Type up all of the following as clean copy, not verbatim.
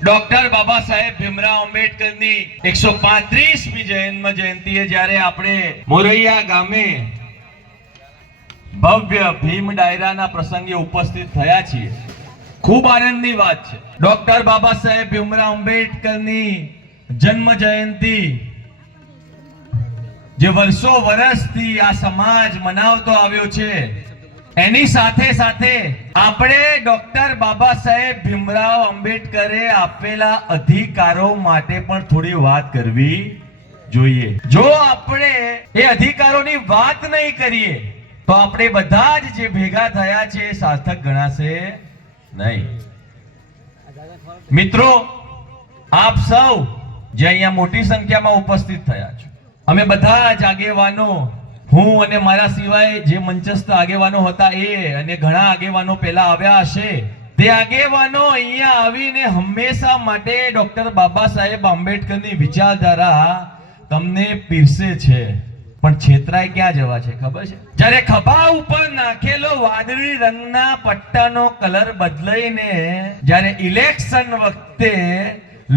Doctor Baba Saheb Bhimrao આંબેડકરની 135મી જન્મ જયંતિએ જ્યારે આપણે મોરૈયા ગામે ભવ્ય ભીમ ડાયરાના પ્રસંગે ઉપસ્થિત થયા છીએ, ખૂબ આનંદની વાત છે. ડોક્ટર બાબા સાહેબ ભીમરાવ આંબેડકરની જન્મ જયંતિ જે વર્ષો વર્ષથી આ સમાજ મનાવતો આવ્યો છે, એની સાથે સાથે આપણે ડોક્ટર બાબા સાહેબ ભીમરાવ આંબેડકરે આપેલા અધિકારો માટે પણ થોડી વાત કરવી જોઈએ. જો આપણે એ અધિકારોની વાત નહીં કરીએ તો આપણે બધા જ જે ભેગા થયા છે એ સાર્થક ગણાશે નહીં. મિત્રો, આપ સૌ જે અહીંયા મોટી સંખ્યામાં ઉપસ્થિત થયા છો, અમે બધા જ આગેવાનો, હું અને મારા સિવાય જે મંચસ્થ આગેવાનો હતા એ અને ઘણા આગેવાનો પહેલા આવ્યા હશે, તે આગેવાનો અહીંયા આવીને હંમેશા માટે ડોક્ટર બાબા સાહેબ આંબેડકરની વિચારધારા તમને પીરસે છે. પણ છેતરાય ક્યાં જવા છે ખબર છે? જ્યારે ખભા ઉપર નાખેલો વાદળી રંગના પટ્ટાનો કલર બદલાઈને જ્યારે ઇલેક્શન વખતે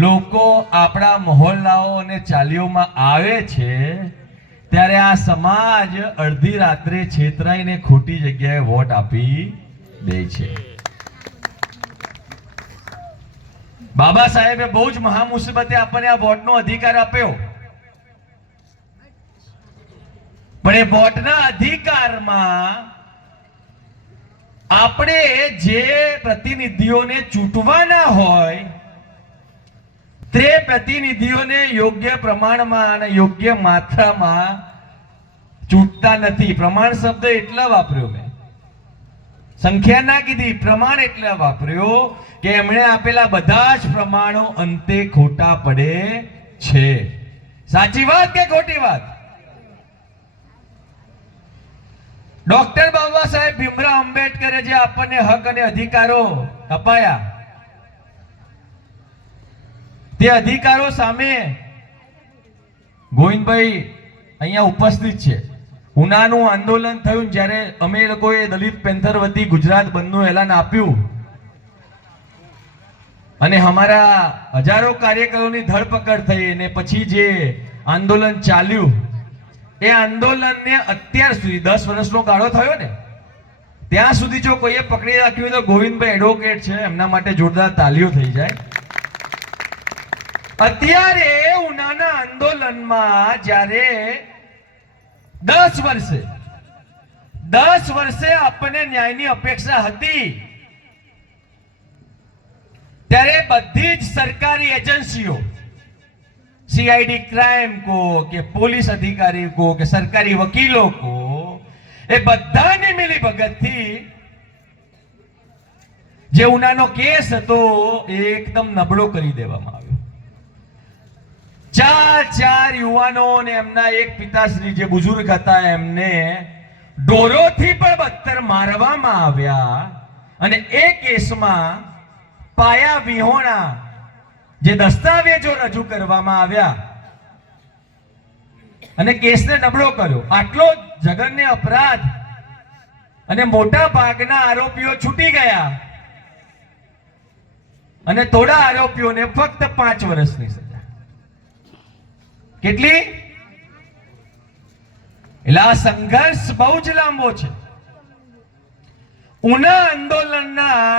લોકો આપણા મહોલ્લાઓ અને ચાલીઓમાં આવે છે, ત્યારે આ સમાજ અડધી રાત્રે છેતરાઈને ખોટી જગ્યાએ વોટ આપી દે છે. બાબા સાહેબે બહુ જ મહા મુસીબતે આપણને આ વોટનો અધિકાર આપ્યો, પણ એ વોટના અધિકારમાં આપણે જે પ્રતિનિધિઓને ચૂંટવાના હોય તે પ્રતિનિધિઓને યોગ્ય પ્રમાણમાં અને યોગ્ય માત્રામાં ચૂંટતા નથી. પ્રમાણ શબ્દ એટલા વાપર્યો મેં, સંખ્યા ના કીધી, પ્રમાણ એટલા વાપર્યો કે એમણે આપેલા બધા જ પ્રમાણો અંતે ખોટા પડે છે. સાચી વાત કે ખોટી વાત? ડોક્ટર બાબા સાહેબ ભીમરાવ આંબેડકરે જે આપણને હક અને અધિકારો અપાયા, તે અધિકારો સામે ગોવિંદભાઈ અહીંયા ઉપસ્થિત છે. ઉનાનું આંદોલન થયું જ્યારે અમે લોકોએ દલિત પેન્થર વતી ગુજરાત બંધનું એલાન આપ્યું અને અમારા હજારો કાર્યકરોની ધરપકડ થઈ અને પછી જે આંદોલન ચાલ્યું, એ આંદોલનને અત્યાર સુધી 10 વર્ષનો ગાળો થયો ને, ત્યાં સુધી જો કોઈએ પકડી રાખ્યું તો ગોવિંદભાઈ એડવોકેટ છે, એમના માટે જોરદાર તાલીઓ થઈ જાય. અત્યારે ઉનાના આંદોલનમાં જ્યારે 10 વર્ષે આપણને ન્યાયની અપેક્ષા હતી, ત્યારે બધી જ સરકારી એજન્સીઓ, सीआईडी क्राइम को के पुलिस अधिकारी को के सरकारी वकीलों को ए बधाने मिली भगत थी जे उनानो केस हतो एकदम नबळो करी देवामां आव्यो. चार युवानो ने एमना एक पिताश्री जे बुजुर्ग हता एमने डोरोथी पण बत्तर मारवामां आव्या અને એ કેસમાં પાયા વિહોણા જે દસ્તાવેજો રજૂ કરવામાં આવ્યા અને કેસને નબળો કર્યો. આટલો જઘન્ય અપરાધ અને મોટા ભાગના આરોપીઓ છૂટી ગયા અને થોડા આરોપીઓને ફક્ત 5 વર્ષની સજા. કેટલી? એટલે આ સંઘર્ષ બહુ જ લાંબો છે. ઉના આંદોલનના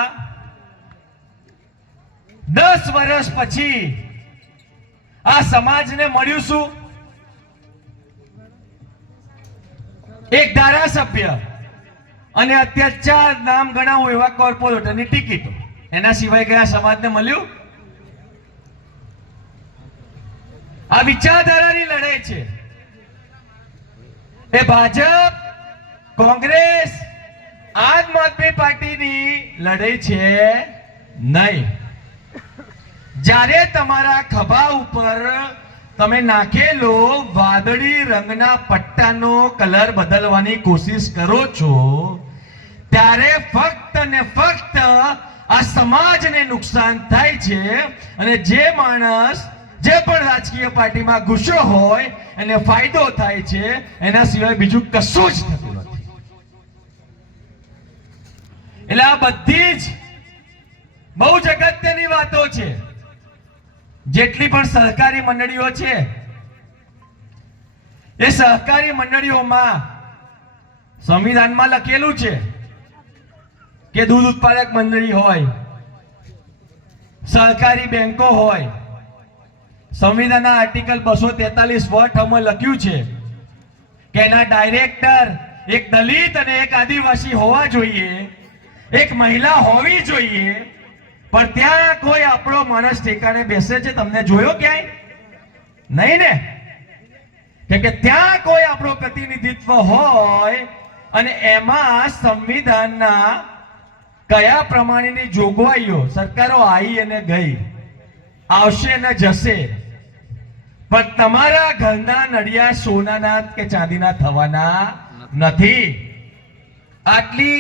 10 વર્ષ પછી આ સમાજને મળ્યું શું? એક ધારાસભ્ય અને અત્યાચાર નામ ગણાવું એવા કોર્પોરેટરની ટિકિટો. એના સિવાય કયા સમાજને મળ્યું? આ વિચારધારાની લડાઈ છે. એ ભાજપ, કોંગ્રેસ, આમ આદમી પાર્ટીની લડાઈ છે નહીં. જ્યારે તમારા ખભા ઉપર તમે નાખેલો વાદળી રંગના પટ્ટાનો કલર બદલવાની કોશિશ કરો છો, ત્યારે ફક્ત ને ફક્ત આ સમાજને નુકસાન થાય છે. અને જે માણસ જે પણ રાજકીય પાર્ટીમાં ગુસ્સો હોય એને ફાયદો થાય છે, એના સિવાય બીજું કશું જ થતું નથી. એટલે આ બધી જ બહુ જ અગત્યની વાતો છે. જેટલી પણ સહકારી મંડળીઓ છે એ સહકારી મંડળીઓમાં સંવિધાનમાં લખેલું છે કે દૂધ ઉત્પાદક મંડળી હોય, સહકારી બેંકો હોય. સંવિધાનના આર્ટિકલ 243 માં લખ્યું છે કે એના ડાયરેક્ટર એક દલિત અને એક આદિવાસી હોવા જોઈએ, એક મહિલા હોવી જોઈએ. પણ ત્યાં કોઈ આપણો માણસ ઠેકાણે બેસે છે? તમને જોયો ક્યાંય? નહીં ને. કે ત્યાં કોઈ આપણો પ્રતિનિધિત્વ હોય અને એમાં સંવિધાનના કયા પ્રમાણેની જોગવાઈઓ, સરકારો આવી અને ગઈ, આવશે અને જશે, પણ તમારા ઘરના નડિયા સોનાના કે ચાંદીના થવાના નથી. આટલી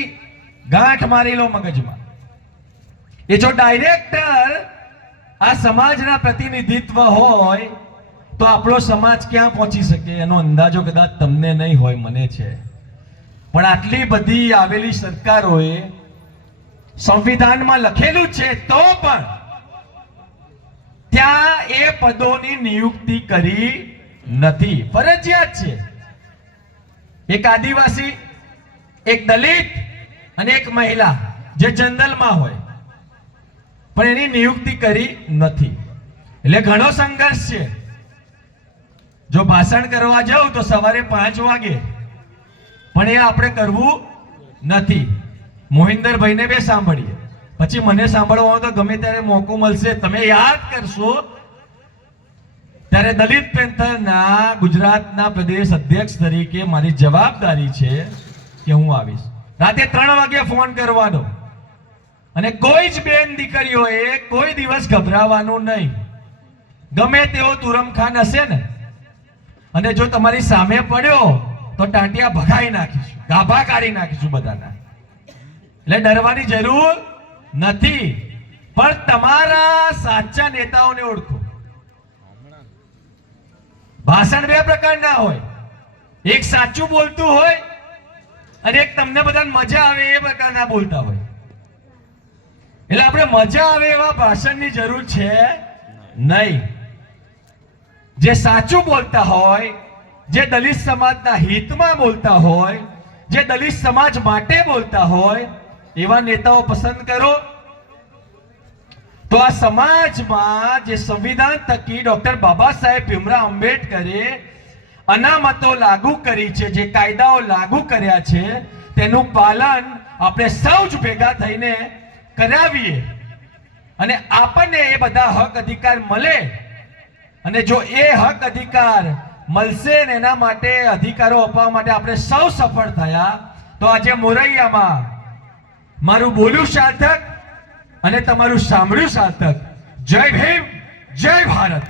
ગાંઠ મારી લો મગજમાં. એ જો ડાયરેક્ટર આ સમાજના પ્રતિનિધિત્વ હોય તો આપણો સમાજ ક્યાં પહોંચી શકે એનો અંદાજો કદાચ તમને નહીં હોય, મને છે. પણ આટલી બધી આવેલી સરકારોએ સંવિધાનમાં લખેલું છે તો પણ ત્યાં એ પદોની નિયુક્તિ કરી નથી. ફરજિયાત છે. એક આદિવાસી, એક દલિત અને એક મહિલા જે જનરલમાં હોય, પણ એની નિયુક્તિ કરી નથી. એટલે ઘણો સંઘર્ષ છે. જો ભાષણ કરવા જાવ તો સવારે 5 વાગે, પણ એ આપણે કરવું નથી. મોહિન્દરભાઈને બે સાંભળીએ, પછી મને સાંભળવાનો તો ગમે ત્યારે મોકો મળશે. તમે યાદ કરશો ત્યારે દલિત પેન્થરના ગુજરાતના પ્રદેશ અધ્યક્ષ તરીકે મારી જવાબદારી છે કે હું આવીશ. રાતે 3 વાગે ફોન કરવાનો, અને કોઈ જ બેન દીકરીઓએ કોઈ દિવસ ગભરાવાનું નહીં. ગમે તેવો તુરમખાન હશે ને, અને જો તમારી સામે પડ્યો તો ટાંટિયા ભગાઈ નાખીશું, ગાભા કાઢી નાખીશું બધાના. એટલે ડરવાની જરૂર નથી. પણ તમારા સાચા નેતાઓને ઓળખો. ભાષણ 2 પ્રકારના હોય. એક સાચું બોલતું હોય અને એક તમને બધાને મજા આવે એ પ્રકારના બોલતા હોય. એટલે આપણે મજા આવે એવા ભાષણની જરૂર છે નહીં. જે સાચું બોલતા હોય, જે દલિત સમાજના હિતમાં બોલતા હોય, જે દલિત સમાજ માટે બોલતા હોય, એવા નેતાઓ પસંદ કરો. તો આ સમાજમાં જે સંવિધાન થકી ડોક્ટર બાબા સાહેબ ભીમરાવ આંબેડકરે અનામતો લાગુ કરી છે, જે કાયદાઓ લાગુ કર્યા છે, તેનું પાલન આપણે સૌ જ ભેગા થઈને કરાવીએ અને આપણને એ બધા હક અધિકાર મળે. અને જો એ હક અધિકાર મળશે ને એના માટે અધિકારો અપાવવા માટે આપણે સૌ સફળ થયા, તો આજે મોરૈયામાં મારું બોલ્યું સાર્થક અને તમારું સાંભળ્યું સાર્થક. જય ભીમ, જય ભારત.